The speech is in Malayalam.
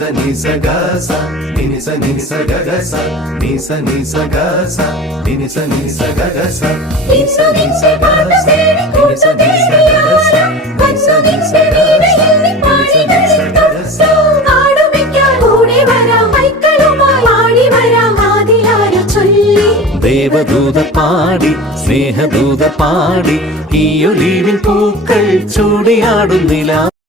നിസ നിസ ഗസ നിസ നിസ ഗഗസ നിസ നിസ ഗസ നിസ നിസ ഗഗസ നിസ നിസ ഗസ നിസ നിസ ഗഗസ നിസ നിസ ഗസ നിസ നിസ ഗഗസ ദേവദൂത പാടി സ്നേഹദൂത പാടി ഈ ഒലിവിൻ പൂക്കൾ ചൂടിയാടുന്നില്ല.